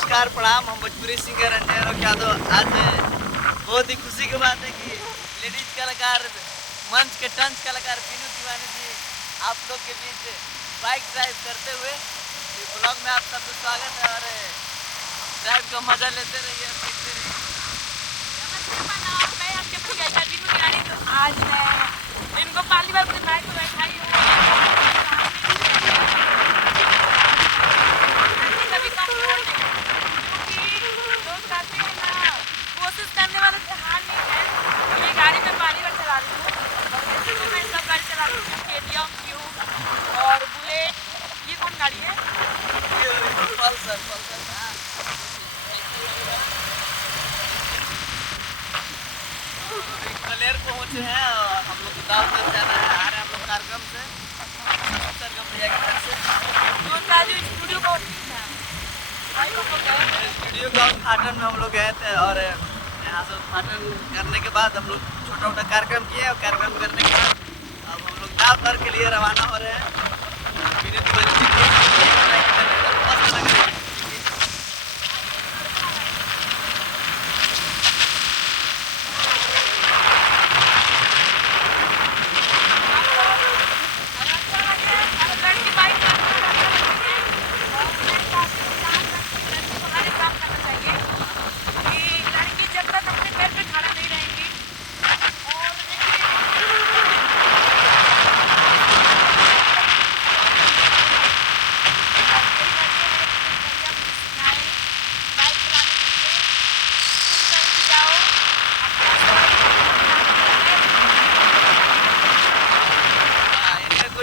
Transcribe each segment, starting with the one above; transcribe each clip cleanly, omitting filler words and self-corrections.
नमस्कार प्रणाम। हम भोजपुरी सिंगर रंजन यादव। आज बहुत ही खुशी की बात है कि लेडीज कलाकार मंच के टंच कलाकार बीनू दीवानी जी आप लोग के बीच बाइक ड्राइव करते हुए इस ब्लॉग में आप सबका स्वागत है और ड्राइव का मजा लेते रहिए और सीखते रहिए। नमस्ते, मैं आपके प्रियता बीनू दीवानी। तो आज मैं इनको पहली बार अपनी बाइक पर बैठाई हूँ। कभी कम रोड क्योंकि लोग कहते हैं ना, कोशिश करने वालों से हार नहीं है। ये गाड़ी मैं पहली बार चला रही हूँ और वैसे तो मैं सब गाड़ी चला रही हूँ, KTM, क्यूब और बुलेट। ये कौन गाड़ी है? पल्सर कलेर पहुँचे हैं और हम लोग को दाव कर जाना है। आ रहे हैं हम लोग कार्यक्रम से सरगम भैया के घर से। स्टूडियो का स्टूडियो का उद्घाटन में हम लोग गए थे और यहाँ से उद्घाटन करने के बाद हम लोग छोटा मोटा कार्यक्रम किए और कार्यक्रम करने के बाद अब हम लोग दाव भर के लिए रवाना हो रहे हैं। मस्त लग रही है।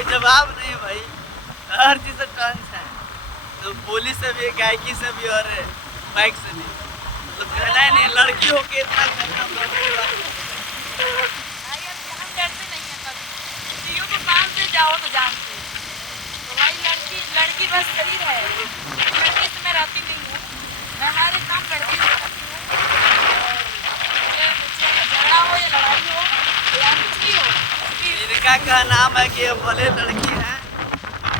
जवाब नहीं भाई, हर चीज़ से टर्न्स है। तो बोली से भी, गायकी से भी और बाइक से भी, मतलब कहना ही नहीं। लड़की हो के इतना करना जाओ तो जानते। तो भाई लड़की बस शरीर है। लड़की से मैं रहती नहीं हूँ, मैं हर एक काम करती हूँ। झगड़ा हो या लड़ाई हो या कुछ भी हो, इनका का नाम है कि ये भले लड़की है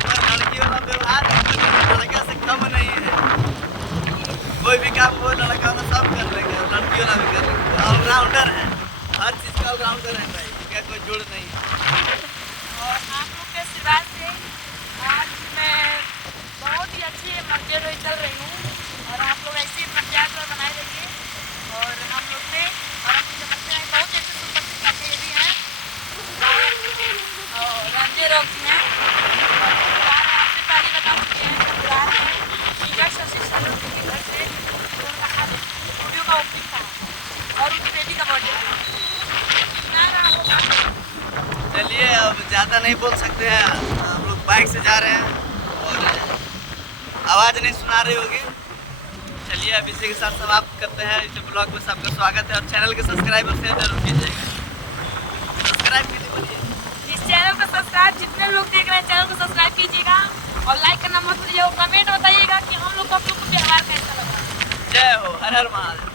पर लड़की वाला व्यवहार लड़का से कम नहीं है। कोई भी काम हो लड़का वाला सब कर लेंगे, लड़की वाला भी कर लेंगे। ऑलराउंडर है, हर चीज़ का ऑलराउंडर है भाई, इनका कोई जोड़ नहीं है। और आप लोग के आशीर्वाद से आज मैं बहुत ही अच्छी मजे में चल रही हूँ और आप लोग ऐसे प्रचार बनाए रहिए। और हम लोग से और अपनी समस्याएं बहुत ऐसे सुपस्थित करके भी हैं और रंजे रोग हैं। आपसे पहले बता चुके हैं परिवार है के घर से स्टूडियो का ओपनिंग था और उनकी बेटी का बर्थडे था। चलिए अब ज़्यादा नहीं बोल सकते हैं, हम लोग बाइक से जा रहे हैं और आवाज़ नहीं सुना रही होगी। चलिए अब इसी के साथ समाप्त करते हैं। इस ब्लॉग में सबका स्वागत है और चैनल के सब्सक्राइब और शेयर जरूर कीजिएगा। सब्सक्राइब कीजिए, बोलिए। इस चैनल को सब्सक्राइब, जितने लोग देख रहे हैं चैनल को सब्सक्राइब कीजिएगा और लाइक करना मत भूलिएगा और कमेंट बताइएगा कि हम लोग को आप लोग को व्यवहार कैसा लगा। जय हो, हर हर महादेव।